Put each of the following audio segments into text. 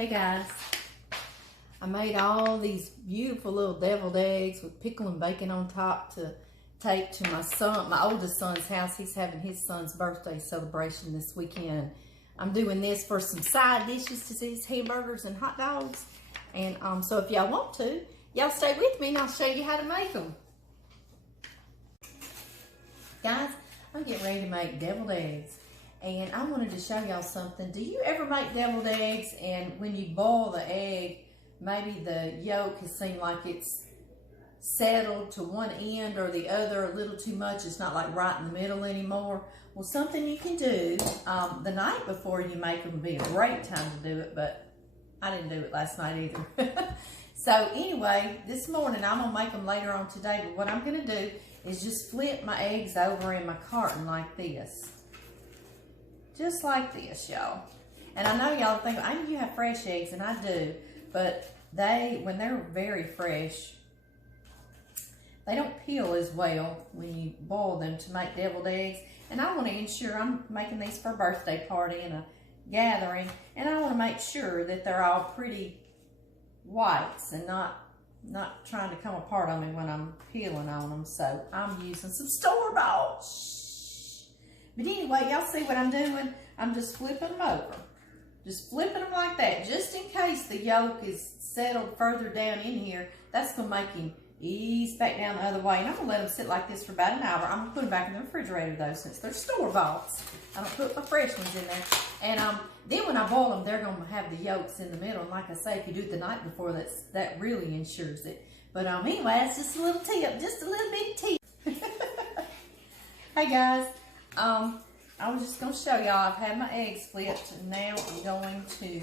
Hey guys, I made all these beautiful little deviled eggs with pickle and bacon on top to take to my oldest son's house. He's having his son's birthday celebration this weekend. I'm doing this for some side dishes to his hamburgers and hot dogs. And so if y'all want to, y'all stay with me and I'll show you how to make them. Guys, I'm getting ready to make deviled eggs. And I wanted to show y'all something. Do you ever make deviled eggs and when you boil the egg, maybe the yolk has seemed like it's settled to one end or the other a little too much? It's not like right in the middle anymore. Well, something you can do the night before you make them would be a great time to do it, but I didn't do it last night either. So anyway, this morning I'm gonna make them later on today, but what I'm gonna do is just flip my eggs over in my carton like this. Just like this, y'all. And I know y'all think, I know you have fresh eggs, and I do, but when they're very fresh, they don't peel as well when you boil them to make deviled eggs. And I want to ensure I'm making these for a birthday party and a gathering, and I want to make sure that they're all pretty whites and not trying to come apart on me when I'm peeling on them. So I'm using some store-bought. But anyway, y'all see what I'm doing? I'm just flipping them over. Just flipping them like that, just in case the yolk is settled further down in here. That's going to make him ease back down the other way. And I'm going to let them sit like this for about an hour. I'm going to put them back in the refrigerator, though, since they're store-bought. I don't put my fresh ones in there. And then when I boil them, they're going to have the yolks in the middle. And like I say, if you do it the night before, that really ensures it. But anyway, that's just a little tip, just a little bit tip. Hey, guys. I was just going to show y'all, I've had my eggs flipped, and now I'm going to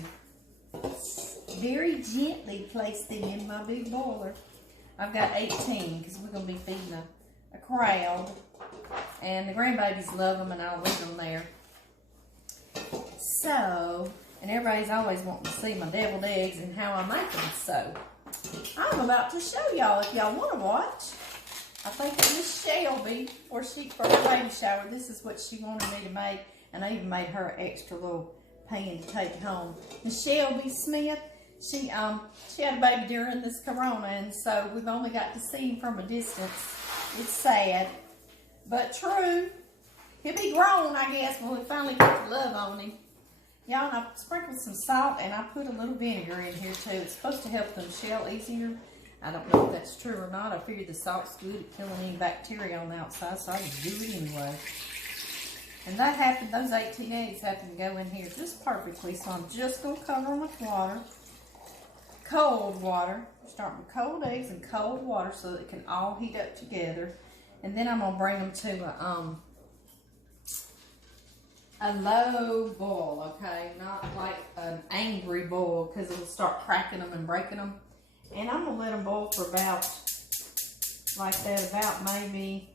very gently place them in my big boiler. I've got 18 because we're going to be feeding a crowd, and the grandbabies love them, and I'll leave them there. So, and everybody's always wanting to see my deviled eggs and how I make them, so I'm about to show y'all if y'all want to watch. I think it was Shelby, for her baby shower, this is what she wanted me to make, and I even made her an extra little pan to take home. And Shelby Smith, she had a baby during this corona, and so we've only got to see him from a distance. It's sad, but true. He'll be grown, I guess, when we finally put the love on him. Y'all, I sprinkled some salt, and I put a little vinegar in here, too. It's supposed to help them shell easier. I don't know if that's true or not. I figured the salt's good at killing any bacteria on the outside, so I just do it anyway. And that happened, those 18 eggs happened to go in here just perfectly, so I'm just going to cover them with water. Cold water. Start with cold eggs and cold water so that it can all heat up together. And then I'm going to bring them to a low boil, okay? Not like an angry boil, because it'll start cracking them and breaking them. And I'm going to let them boil for about maybe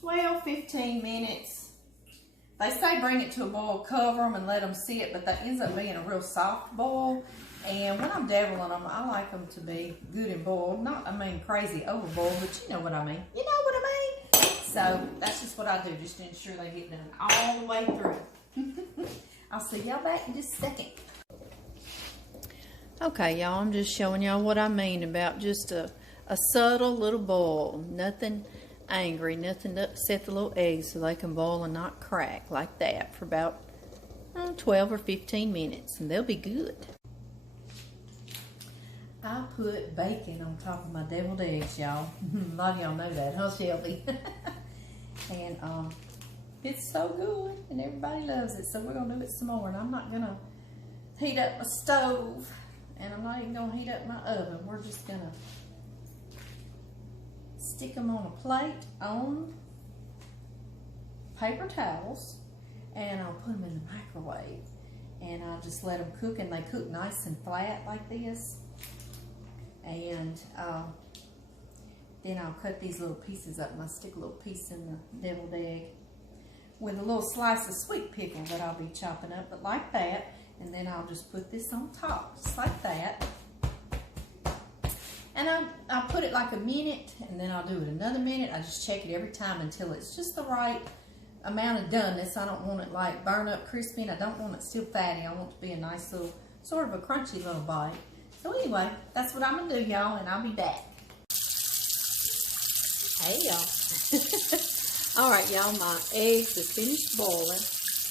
12, 15 minutes. They say bring it to a boil, cover them, and let them sit, but that ends up being a real soft boil. And when I'm deviling them, I like them to be good and boiled. Not, crazy over boiled, but you know what I mean. You know what I mean? So that's just what I do, just to ensure they get done all the way through. I'll see y'all back in just a second. Okay, y'all, I'm just showing y'all what I mean about just a subtle little boil. Nothing angry, nothing to upset the little eggs so they can boil and not crack like that for about 12 or 15 minutes, and they'll be good. I put bacon on top of my deviled eggs, y'all. A lot of y'all know that, huh, Shelby? And it's so good, and everybody loves it, so we're going to do it some more. And I'm not going to heat up my stove. And I'm not even going to heat up my oven. We're just going to stick them on a plate on paper towels. And I'll put them in the microwave. And I'll just let them cook. And they cook nice and flat like this. And then I'll cut these little pieces up. And I'll stick a little piece in the deviled egg with a little slice of sweet pickle that I'll be chopping up. But like that. And then I'll just put this on top, just like that. And I'll put it like a minute, and then I'll do it another minute. I just check it every time until it's just the right amount of doneness. I don't want it like burn up crispy, and I don't want it still fatty. I want it to be a nice little sort of a crunchy little bite. So anyway, that's what I'm gonna do, y'all, and I'll be back. Hey, y'all. All right, y'all, my eggs are finished boiling,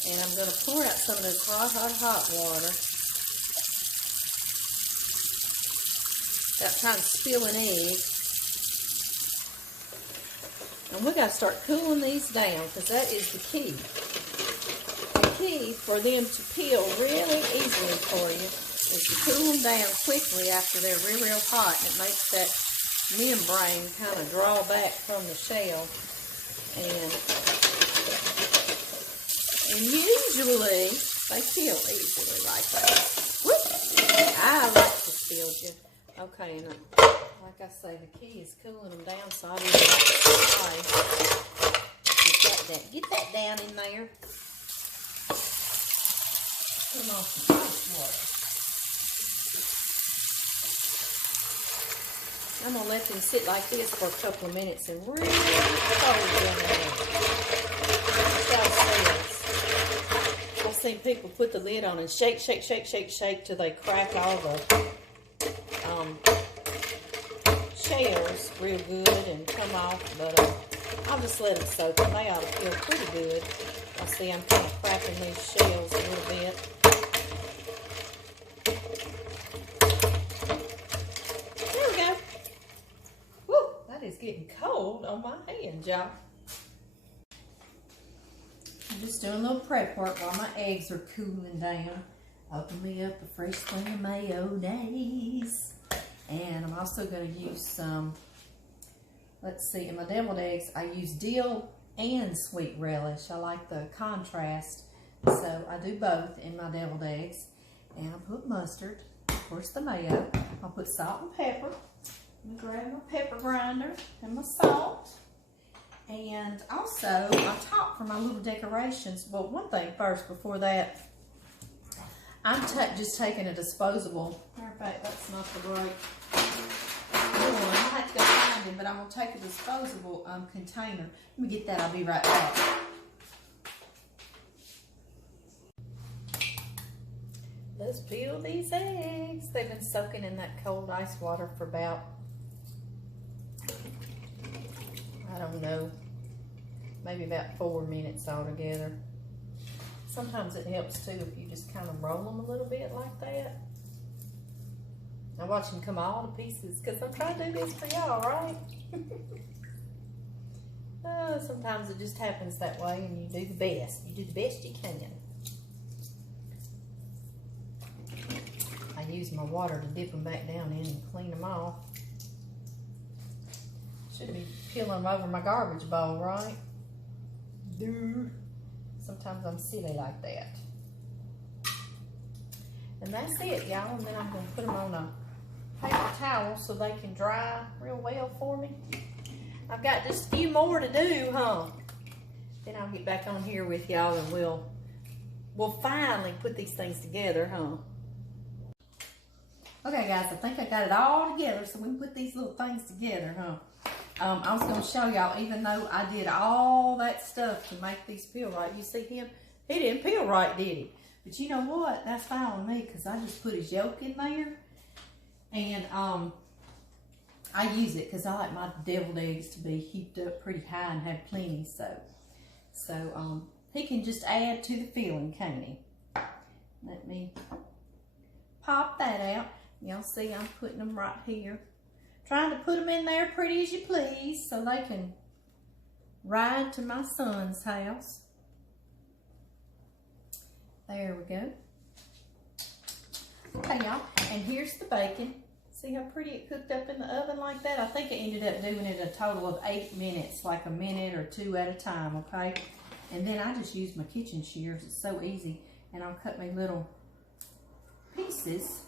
and I'm gonna pour out some of this hot water. Without trying to spill an egg. And we gotta start cooling these down, because that is the key. The key for them to peel really easily for you is to cool them down quickly after they're real hot. It makes that membrane kind of draw back from the shell. And usually they peel easily like that. Whoop! I like to spill you. Okay, and like I say, the key is cooling them down, so I just get that down in there. Put them on some ice water. I'm going to let them sit like this for a couple of minutes and really cold down there. I've seen people put the lid on and shake till they crack all the shells real good and come off, but I'll just let them soak and they ought to feel pretty good. I see I'm kind of cracking these shells a little bit. There we go. Woo, that is getting cold on my hands, y'all. I'm just doing a little prep work while my eggs are cooling down. Open me up a fresh thing of mayonnaise. And I'm also going to use some, let's see, in my deviled eggs, I use dill and sweet relish. I like the contrast, so I do both in my deviled eggs. And I put mustard, of course the mayo. I'll put salt and pepper. I'm going to grab my pepper grinder and my salt. And also, on top for my little decorations, well, one thing first before that, I'm just taking a disposable, matter of fact, that's not the right one. I have to go find it, but I'm going to take a disposable container. Let me get that, I'll be right back. Let's peel these eggs. They've been soaking in that cold ice water for about, I don't know, maybe about 4 minutes altogether. Sometimes it helps too if you just kind of roll them a little bit like that. Now watch them come all to pieces because I'm trying to do this for y'all, right? Sometimes it just happens that way and you do the best. You do the best you can. I use my water to dip them back down in and clean them off. Should be peeling them over my garbage bowl, right? Dude. Sometimes I'm silly like that. And that's it, y'all. And then I'm going to put them on a paper towel so they can dry real well for me. I've got just a few more to do, huh? Then I'll get back on here with y'all and we'll finally put these things together, huh? Okay, guys, I think I got it all together so we can put these little things together, huh? I was going to show y'all, even though I did all that stuff to make these peel right. You see him? He didn't peel right, did he? But you know what? That's fine with me because I just put his yolk in there. And I use it because I like my deviled eggs to be heaped up pretty high and have plenty. So he can just add to the filling, can't he? Let me pop that out. Y'all see I'm putting them right here. Trying to put them in there pretty as you please so they can ride to my son's house. There we go. Okay, y'all, and here's the bacon. See how pretty it cooked up in the oven like that? I think I ended up doing it a total of 8 minutes, like a minute or 2 at a time, okay? And then I just use my kitchen shears. It's so easy. And I'll cut my little pieces.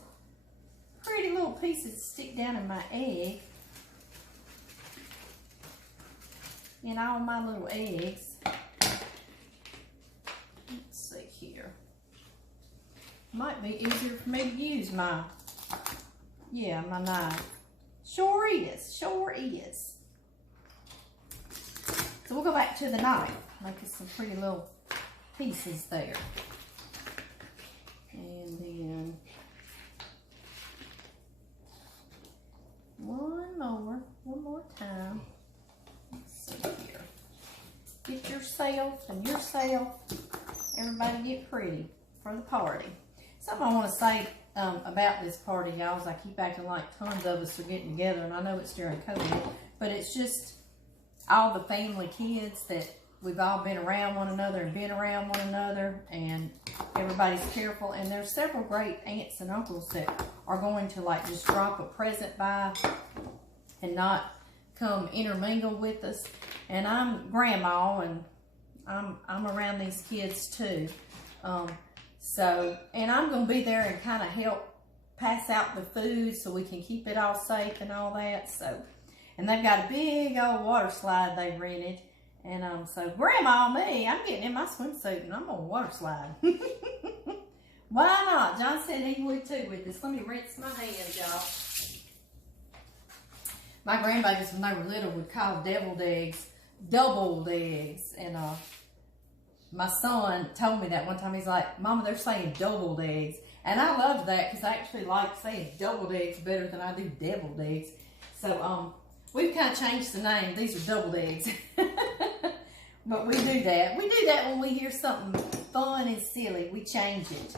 Pretty little pieces to stick down in my egg. And all my little eggs. Let's see here. Might be easier for me to use my knife. Sure is, sure is. So we'll go back to the knife. Make some pretty little pieces there. And then myself and yourself. Everybody get pretty for the party. Something I want to say about this party, y'all, is I keep acting like tons of us are getting together, and I know it's during COVID, but it's just all the family kids that we've all been around one another and been around one another, and everybody's careful. And there's several great aunts and uncles that are going to like just drop a present by and not come intermingle with us. And I'm grandma, and I'm around these kids too. And I'm going to be there and kind of help pass out the food so we can keep it all safe and all that. So, and they've got a big old water slide they rented. And so Grandma and me, I'm getting in my swimsuit and I'm going to water slide. Why not? John said he would too with this. Let me rinse my hands, y'all. My grandbabies, when they were little, would call deviled eggs doubled eggs. And my son told me that one time. He's like, Mama, they're saying doubled eggs. And I love that because I actually like saying doubled eggs better than I do deviled eggs. So we've kind of changed the name. These are doubled eggs. But we do that. We do that when we hear something fun and silly. We change it.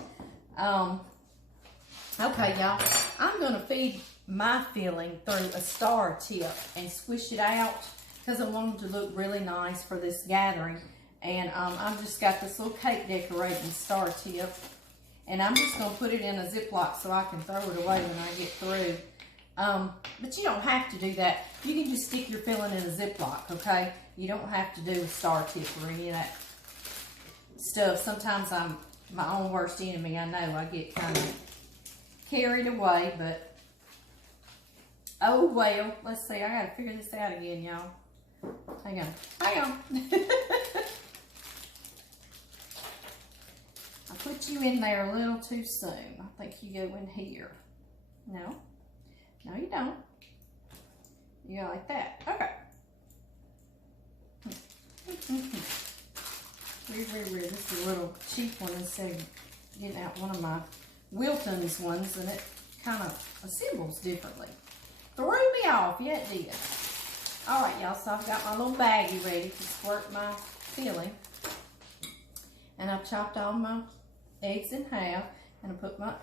Okay, y'all. I'm going to feed my filling through a star tip and squish it out because I want them to look really nice for this gathering. And I've just got this little cake decorating star tip. And I'm just going to put it in a Ziploc so I can throw it away when I get through. But you don't have to do that. You can just stick your filling in a Ziploc, okay? You don't have to do a star tip or any of that stuff. Sometimes I'm my own worst enemy. I know I get kind of carried away, but oh well. Let's see. I got to figure this out again, y'all. Hang on. Hang on. I put you in there a little too soon. I think you go in here. No. No, you don't. You go like that. Okay. Weird. This is a little cheap one instead of getting out one of my Wilton's ones, and it kind of assembles differently. Threw me off. Yeah, it did. All right, y'all. So I've got my little baggie ready to squirt my filling. And I've chopped all my eggs in half. And I put my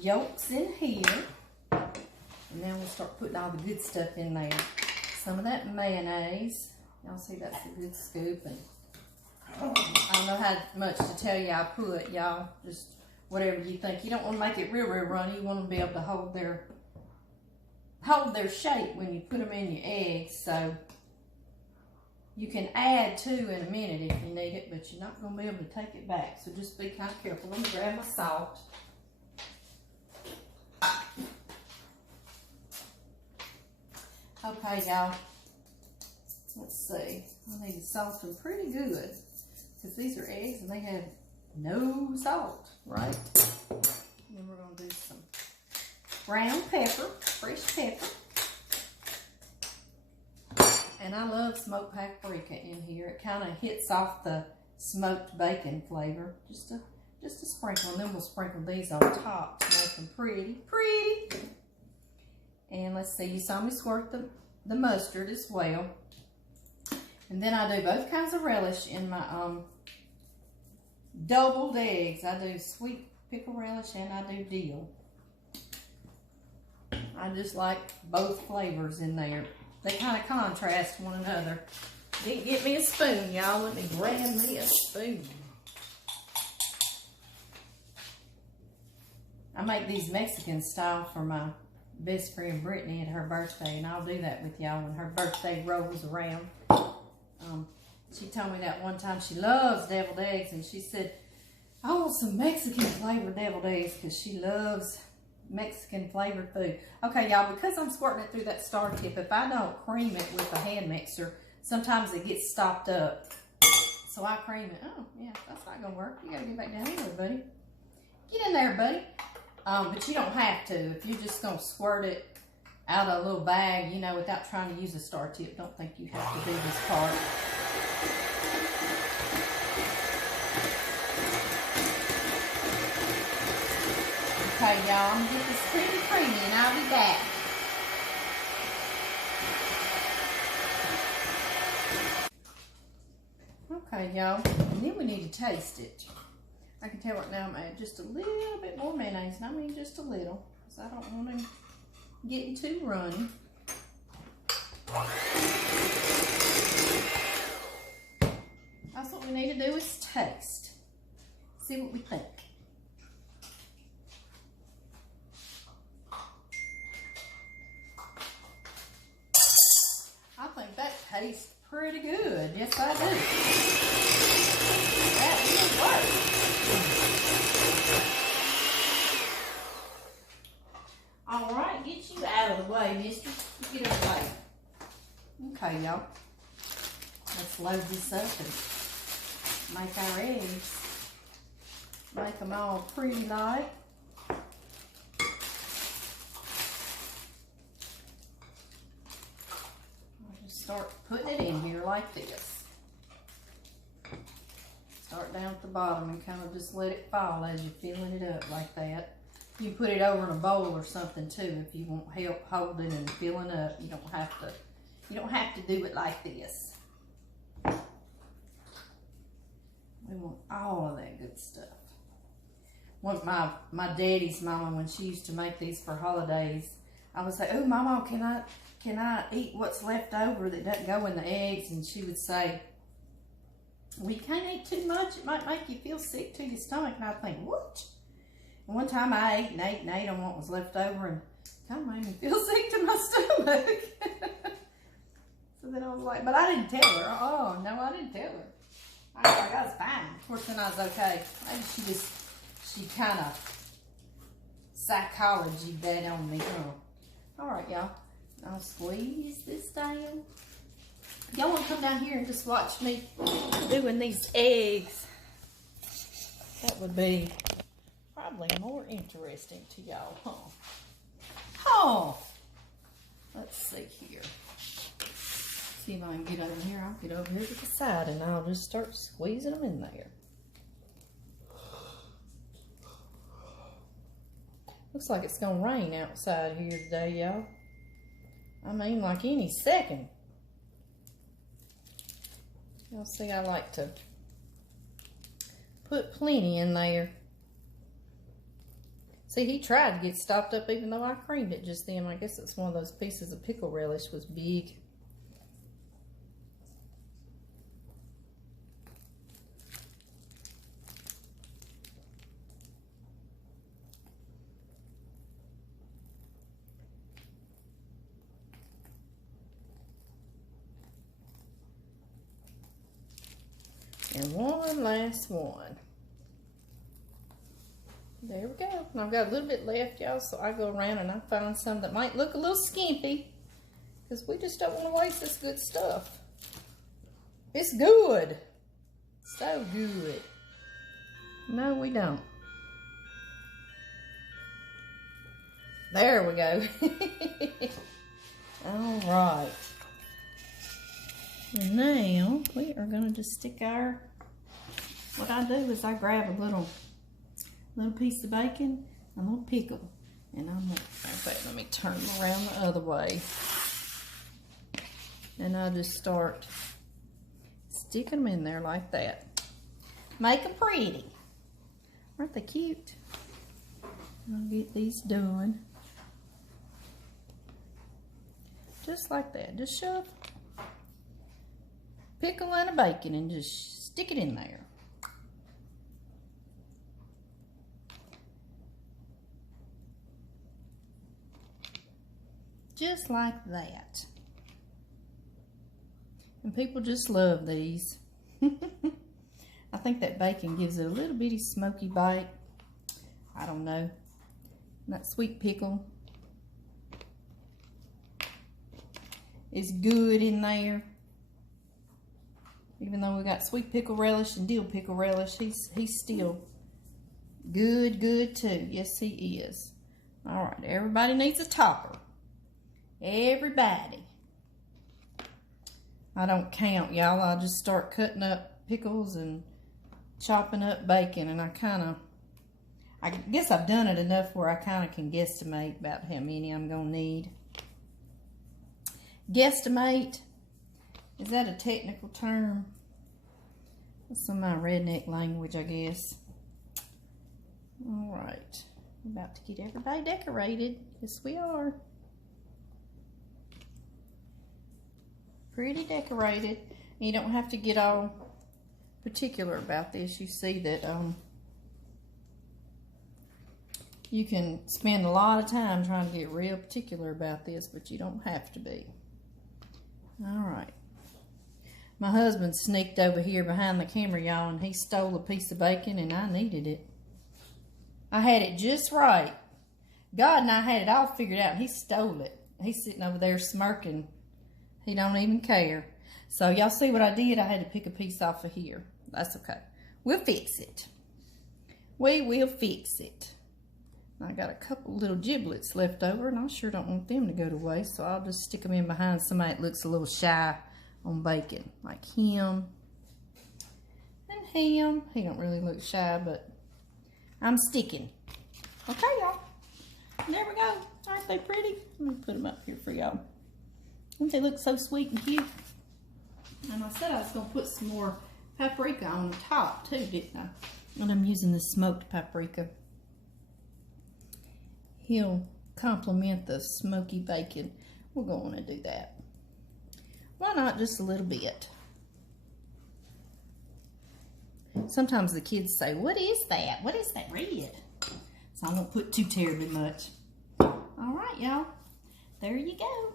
yolks in here. And then we'll start putting all the good stuff in there. Some of that mayonnaise. Y'all see that's a good scoop. And I don't know how much to tell you I put, y'all. Just whatever you think. You don't want to make it real runny. You want them to be able to hold their shape when you put them in your eggs. So you can add to in a minute if you need it, but you're not going to be able to take it back. So just be kind of careful. Let me grab my salt. Okay, y'all. Let's see. I need to salt them pretty good because these are eggs and they have no salt, right? And then we're going to do some ground pepper, fresh pepper. And I love smoked paprika in here. It kind of hits off the smoked bacon flavor. Just a sprinkle. And then we'll sprinkle these on top to make them pretty. And let's see, you saw me squirt the mustard as well. And then I do both kinds of relish in my doubled eggs. I do sweet pickle relish and I do dill. I just like both flavors in there. They kind of contrast one another. Didn't get me a spoon, y'all. Let me grab me a spoon. I make these Mexican style for my best friend Brittany at her birthday, and I'll do that with y'all when her birthday rolls around. She told me that one time she loves deviled eggs, and she said, I want some Mexican flavored deviled eggs because she loves Mexican flavored food. Okay, y'all, because I'm squirting it through that star tip, if I don't cream it with a hand mixer, sometimes it gets stopped up. So I cream it. Oh, yeah, that's not going to work. You got to get back down here, buddy. Get in there, buddy. But you don't have to. If you're just going to squirt it out of a little bag, you know, without trying to use a star tip, don't think you have to do this part. Okay, y'all, I'm going to get this pretty creamy and I'll be back. Okay, Okay, y'all. And then we need to taste it. I can tell right now I'm adding just a little bit more mayonnaise. And I mean just a little. Because I don't want to get too runny. That's what we need to do is taste. See what we think. I think that tastes pretty good. Yes, I do. That will work. All right, get you out of the way, mister. Get out of the way. Okay, y'all. Let's load this up and make our eggs. Make them all pretty light. Start putting it in here like this. Start down at the bottom and kind of just let it fall as you're filling it up like that. You put it over in a bowl or something too if you want help holding and filling up. You don't have to do it like this. We want all of that good stuff. One my daddy's mama, when she used to make these for holidays, I would say, "Oh, Mama, can I eat what's left over that doesn't go in the eggs?" And she would say, "We can't eat too much. It might make you feel sick to your stomach." And I'd think, what? And one time I ate and ate on what was left over and kind of made me feel sick to my stomach. So then I was like, but I didn't tell her. Oh, no, I didn't tell her. I was like, I was fine. Of course, then I was okay. Maybe she kind of psychology that on me. Oh. All right, y'all. I'll squeeze this down. Y'all want to come down here and just watch me doing these eggs? That would be probably more interesting to y'all, huh? Oh, let's see here. See if I can get over here. I'll get over here to the side and I'll just start squeezing them in there. Looks like it's gonna rain outside here today, y'all. I mean, like any second. Y'all see, I like to put plenty in there. See, he tried to get stopped up even though I creamed it just then. I guess it's one of those pieces of pickle relish was big. And one last one. There we go. And I've got a little bit left, y'all, so I go around and I find some that might look a little skimpy because we just don't want to waste this good stuff. It's good. So good. No, we don't. There we go. All right. And now we are going to just stick our, what I do is I grab a little piece of bacon, a little pickle, and I'm going to, let me turn them around the other way. And I just start sticking them in there like that. Make them pretty. Aren't they cute? I'll get these done. Just like that. Just shove pickle and a bacon and just stick it in there. Just like that. And people just love these. I think that bacon gives it a little bitty smoky bite. I don't know. That sweet pickle is good in there. Even though we got sweet pickle relish and dill pickle relish, he's still good too. Yes, he is. All right, everybody needs a topper. Everybody. I don't count, y'all. I just start cutting up pickles and chopping up bacon, and I guess I've done it enough where I kind of can guesstimate about how many I'm gonna need. Guesstimate, is that a technical term? That's some of my redneck language, I guess. All right, we're about to get everybody decorated. Yes, we are. Pretty decorated. You don't have to get all particular about this. You see that you can spend a lot of time trying to get real particular about this, but you don't have to be. All right. My husband sneaked over here behind the camera, y'all, and he stole a piece of bacon, and I needed it. I had it just right. God and I had it all figured out, and he stole it. He's sitting over there smirking. He don't even care. So y'all see what I did? I had to pick a piece off of here. That's okay. We'll fix it. We will fix it. I got a couple little giblets left over, and I sure don't want them to go to waste, so I'll just stick them in behind somebody that looks a little shy on bacon, like him and him. He don't really look shy, but I'm sticking. Okay, y'all. There we go. Aren't they pretty? Let me put them up here for y'all. Don't they look so sweet and cute? And I said I was going to put some more paprika on the top too, didn't I? And I'm using the smoked paprika. He'll complement the smoky bacon. We're going to do that. Why not just a little bit? Sometimes the kids say, what is that? What is that red? So I won't put too terribly much. All right, y'all. There you go.